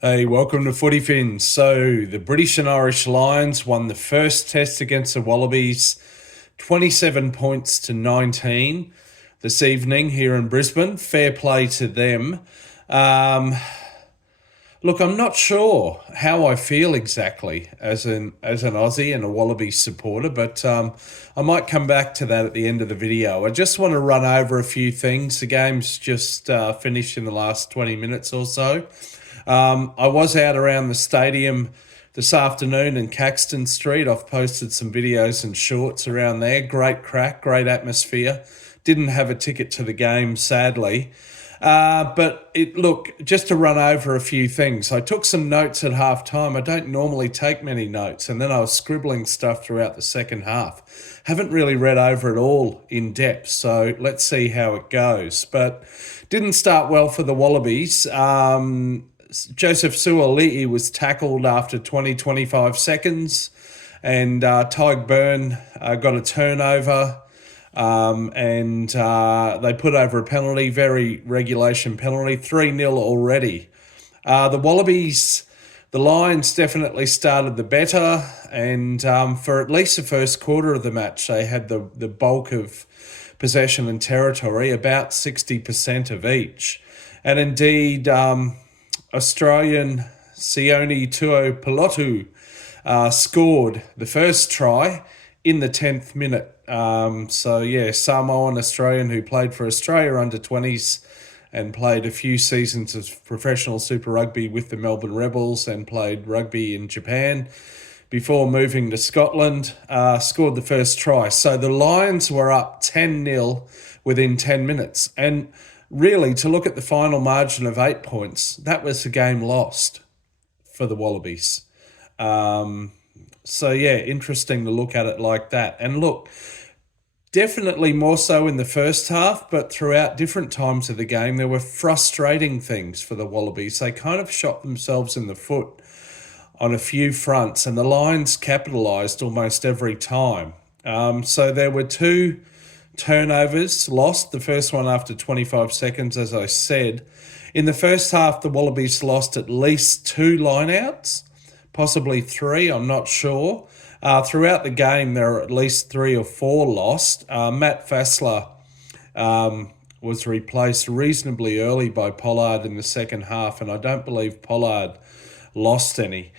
Hey, welcome to Footy Fins. So, the British and Irish Lions won the first test against the Wallabies 27 points to 19 this evening here in Brisbane. Fair play to them. Um, Look, I'm not sure how I feel exactly as an Aussie and a Wallabies supporter, but I might come back to that at the end of the video. I just want to run over a few things. The game's just finished in the last 20 minutes or so. I was out around the stadium this afternoon in Caxton Street. I've posted some videos and shorts around there. Great crack, great atmosphere. Didn't have a ticket to the game, sadly. Look, just to run over a few things. I took some notes at half time. I don't normally take many notes, and then I was scribbling stuff throughout the second half. Haven't really read over it all in depth, so let's see how it goes. But didn't start well for the Wallabies. Joseph Suaalii was tackled after 25 seconds, and Tyg Byrne got a turnover. And they put over a penalty, very regulation penalty, 3-0 already. The Lions definitely started the better, and for at least the first quarter of the match, they had the bulk of possession and territory, about 60% of each. And indeed, Australian Sione Tuopilotu scored the first try in the 10th minute. Samoan Australian who played for Australia under 20s and played a few seasons of professional Super Rugby with the Melbourne Rebels and played rugby in Japan before moving to Scotland, scored the first try. So the Lions were up 10-0 within 10 minutes. And really, to look at the final margin of 8 points, that was a game lost for the Wallabies. Interesting to look at it like that. And look, definitely more so in the first half, but throughout different times of the game, there were frustrating things for the Wallabies. They kind of shot themselves in the foot on a few fronts, and the Lions capitalised almost every time. So there were two turnovers lost, the first one after 25 seconds, as I said. In the first half, the Wallabies lost at least 2 lineouts, possibly 3, I'm not sure. Throughout the game, there are at least 3 or 4 lost. Matt Fassler was replaced reasonably early by Pollard in the second half, and I don't believe Pollard lost any.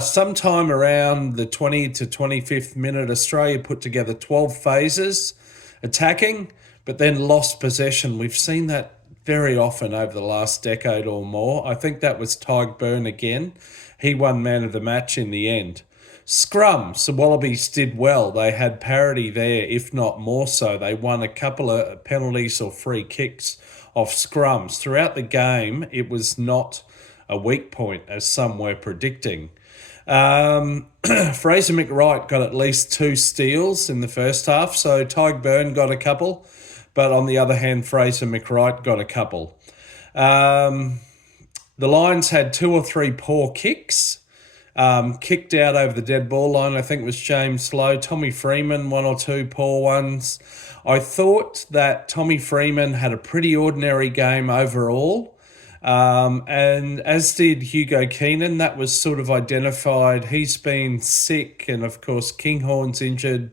Sometime around the 20 to 25th minute, Australia put together 12 phases attacking, but then lost possession. We've seen that very often over the last decade or more. I think that was Tyg Byrne again. He won man of the match in the end. Scrums, the Wallabies did well. They had parity there, if not more so. They won a couple of penalties or free kicks off scrums. Throughout the game, it was not a weak point, as some were predicting. Fraser McWright got at least 2 steals in the first half, so Tyg Byrne got a couple, but on the other hand, Fraser McWright got a couple. The Lions had 2 or 3 poor kicks, kicked out over the dead ball line. I think it was James Lowe. Tommy Freeman, 1 or 2 poor ones. I thought that Tommy Freeman had a pretty ordinary game overall. And as did Hugo Keenan. That was sort of identified. He's been sick, and of course Kinghorn's injured.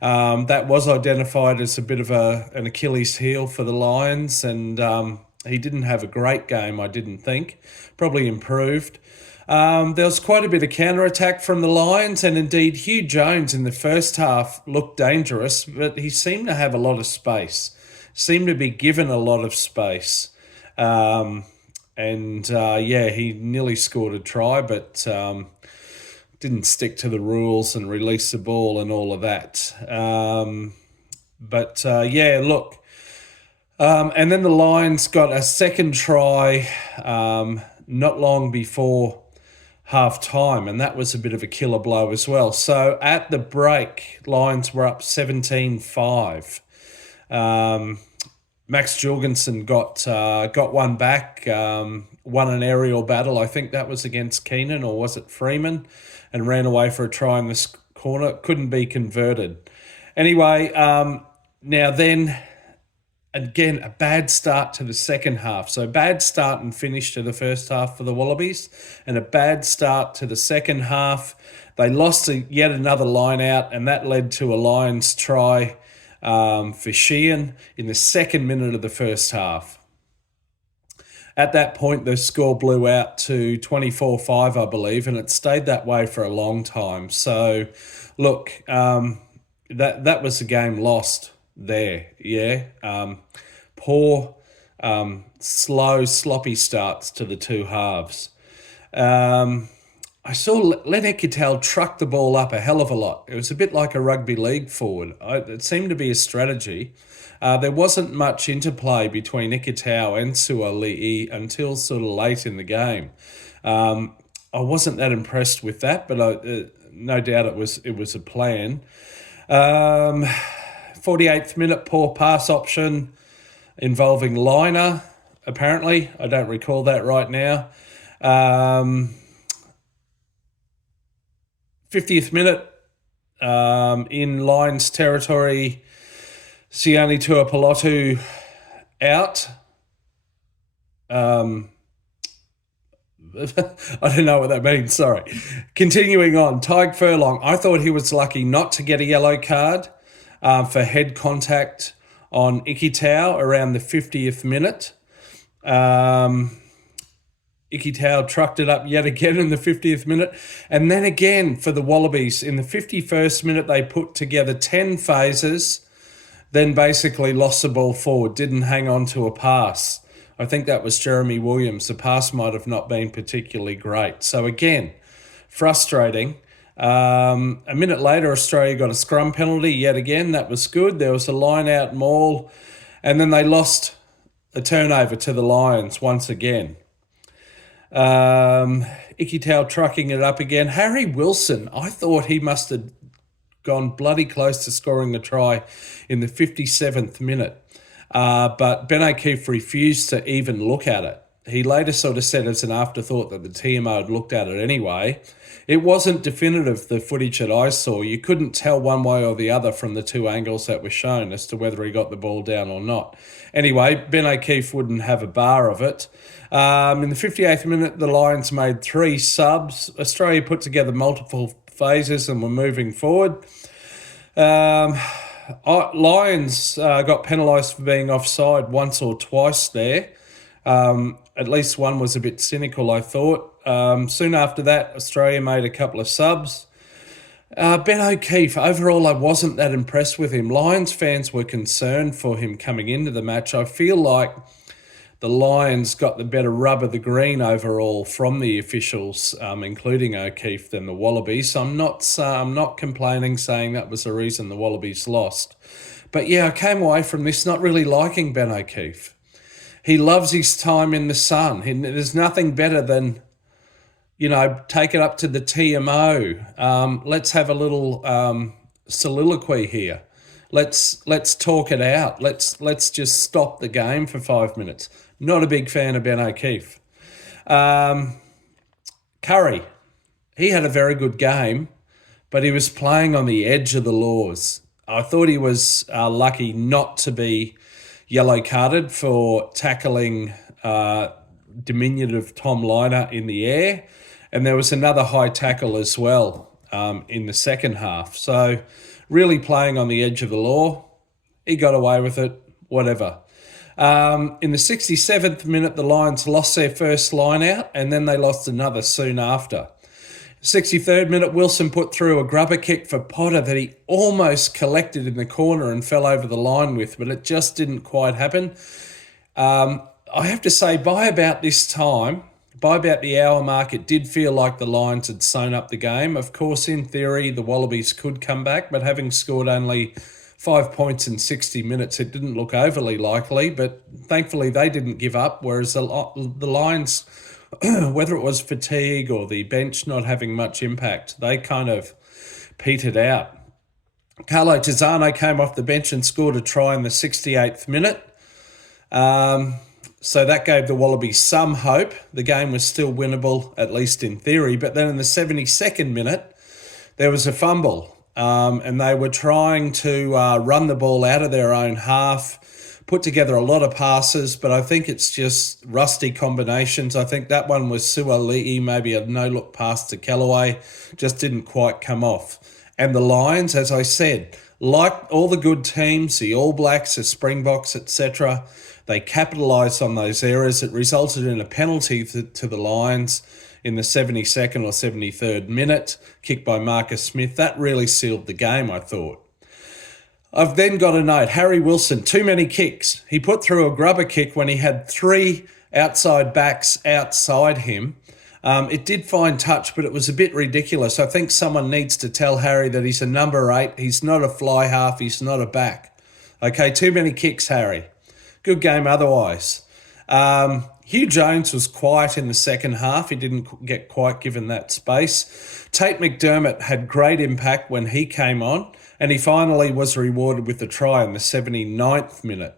That was identified as a bit of an Achilles heel for the Lions, and he didn't have a great game, I didn't think. Probably improved. There was quite a bit of counter-attack from the Lions, and indeed Hugh Jones in the first half looked dangerous, but he seemed to have a lot of space, seemed to be given a lot of space. He nearly scored a try, but didn't stick to the rules and release the ball and all of that. And then the Lions got a second try not long before half time, and that was a bit of a killer blow as well. So at the break, Lions were up 17-5. Max Jorgensen got one back, won an aerial battle. I think that was against Keenan, or was it Freeman, and ran away for a try in this corner. Couldn't be converted. Anyway, now then, again, a bad start to the second half. So bad start and finish to the first half for the Wallabies, and a bad start to the second half. They lost yet another line out, and that led to a Lions try for Sheehan in the second minute of the first half. At that point, the score blew out to 24-5, I believe, and it stayed that way for a long time. So, look, that was a game lost there, yeah. Poor, slow, sloppy starts to the two halves. I saw Len Iketal truck the ball up a hell of a lot. It was a bit like a rugby league forward. It seemed to be a strategy. There wasn't much interplay between Iketal and Suali'i until sort of late in the game. I wasn't that impressed with that, but no doubt it was a plan. 48th minute, poor pass option involving Liner, apparently. I don't recall that right now. 50th minute, in Lions territory, Sione Tuipulotu out. I don't know what that means, sorry. Continuing on, Tyg Furlong, I thought he was lucky not to get a yellow card for head contact on Iketal around the 50th minute. Iketal trucked it up yet again in the 50th minute. And then again for the Wallabies, in the 51st minute, they put together 10 phases, then basically lost the ball forward, didn't hang on to a pass. I think that was Jeremy Williams. The pass might have not been particularly great. So again, frustrating. A minute later, Australia got a scrum penalty yet again. That was good. There was a line-out maul, and then they lost a turnover to the Lions once again. Iketal trucking it up again. Harry Wilson, I thought he must have gone bloody close to scoring a try in the 57th minute. But Ben O'Keefe refused to even look at it. He later sort of said as an afterthought that the TMO had looked at it anyway. It wasn't definitive, the footage that I saw. You couldn't tell one way or the other from the two angles that were shown as to whether he got the ball down or not. Anyway, Ben O'Keefe wouldn't have a bar of it. In the 58th minute, the Lions made 3 subs. Australia put together multiple phases and were moving forward. Lions got penalised for being offside once or twice there. At least one was a bit cynical, I thought. Soon after that, Australia made a couple of subs. Ben O'Keefe, overall, I wasn't that impressed with him. Lions fans were concerned for him coming into the match. I feel like the Lions got the better rub of the green overall from the officials, including O'Keefe, than the Wallabies. So I'm not complaining, saying that was the reason the Wallabies lost. But yeah, I came away from this not really liking Ben O'Keefe. He loves his time in the sun. There's nothing better than, take it up to the TMO. Let's have a little soliloquy here. Let's talk it out. Let's just stop the game for 5 minutes. Not a big fan of Ben O'Keefe. Curry, he had a very good game, but he was playing on the edge of the laws. I thought he was lucky not to be yellow carded for tackling diminutive Tom Liner in the air. And there was another high tackle as well in the second half. So really playing on the edge of the law. He got away with it, whatever. In the 67th minute, the Lions lost their first line out, and then they lost another soon after. 63rd minute, Wilson put through a grubber kick for Potter that he almost collected in the corner and fell over the line with, but it just didn't quite happen. I have to say, by about the hour mark, it did feel like the Lions had sewn up the game. Of course, in theory, the Wallabies could come back, but having scored only 5 points in 60 minutes, it didn't look overly likely, but thankfully they didn't give up, whereas the Lions, whether it was fatigue or the bench not having much impact, they kind of petered out. Carlo Tizzano came off the bench and scored a try in the 68th minute. So that gave the Wallabies some hope. The game was still winnable, at least in theory. But then in the 72nd minute, there was a fumble. And they were trying to run the ball out of their own half. put together a lot of passes, but I think it's just rusty combinations. I think that one was Suali'i, maybe a no-look pass to Callaway, just didn't quite come off. And the Lions, as I said, like all the good teams, the All Blacks, the Springboks, etc., they capitalised on those errors. It resulted in a penalty to the Lions in the 72nd or 73rd minute, kicked by Marcus Smith. That really sealed the game, I thought. I've then got a note. Harry Wilson, too many kicks. He put through a grubber kick when he had 3 outside backs outside him. It did find touch, but it was a bit ridiculous. I think someone needs to tell Harry that he's a number 8. He's not a fly half. He's not a back. Okay, too many kicks, Harry. Good game otherwise. Hugh Jones was quiet in the second half. He didn't get quite given that space. Tate McDermott had great impact when he came on, and he finally was rewarded with a try in the 79th minute.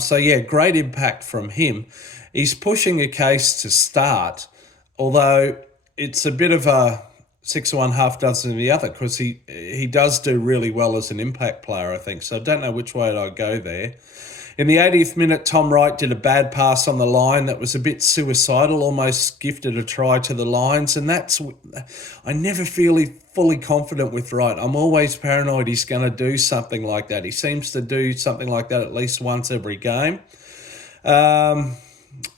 So, yeah, great impact from him. He's pushing a case to start, although it's a bit of a 6 of one, half dozen of the other, because he does do really well as an impact player, I think. So I don't know which way I'd go there. In the 80th minute, Tom Wright did a bad pass on the line that was a bit suicidal, almost gifted a try to the Lions. And I never feel fully confident with Wright. I'm always paranoid he's going to do something like that. He seems to do something like that at least once every game. Then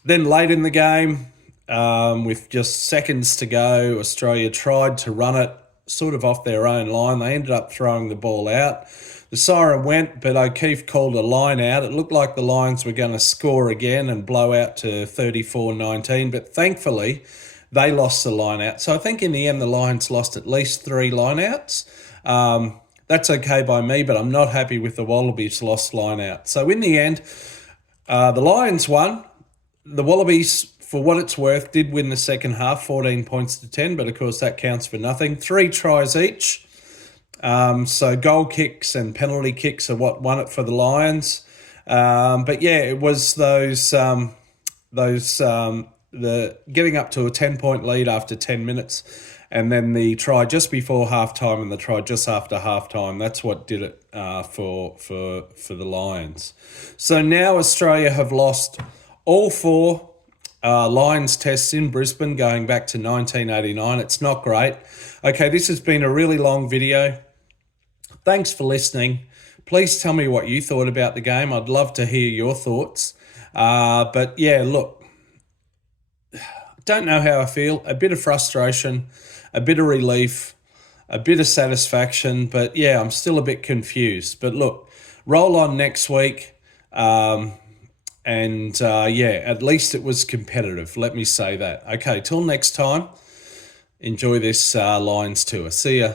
late in the game, with just seconds to go, Australia tried to run it sort of off their own line. They ended up throwing the ball out. The siren went, but O'Keefe called a line out. It looked like the Lions were going to score again and blow out to 34-19, but thankfully they lost the line out. So I think in the end the Lions lost at least 3 line outs. That's okay by me, but I'm not happy with the Wallabies lost line out. So in the end, the Lions won. The Wallabies, for what it's worth, did win the second half, 14 points to 10, but of course that counts for nothing. 3 tries each. So goal kicks and penalty kicks are what won it for the Lions. But yeah, it was the getting up to a 10-point lead after 10 minutes, and then the try just before halftime and the try just after halftime. That's what did it for the Lions. So now Australia have lost all 4 Lions tests in Brisbane going back to 1989. It's not great. Okay, this has been a really long video. Thanks for listening. Please tell me what you thought about the game. I'd love to hear your thoughts. But yeah, look, don't know how I feel. A bit of frustration, a bit of relief, a bit of satisfaction. But yeah, I'm still a bit confused. But look, roll on next week. Yeah, at least it was competitive. Let me say that. Okay, till next time, enjoy this Lions tour. See ya.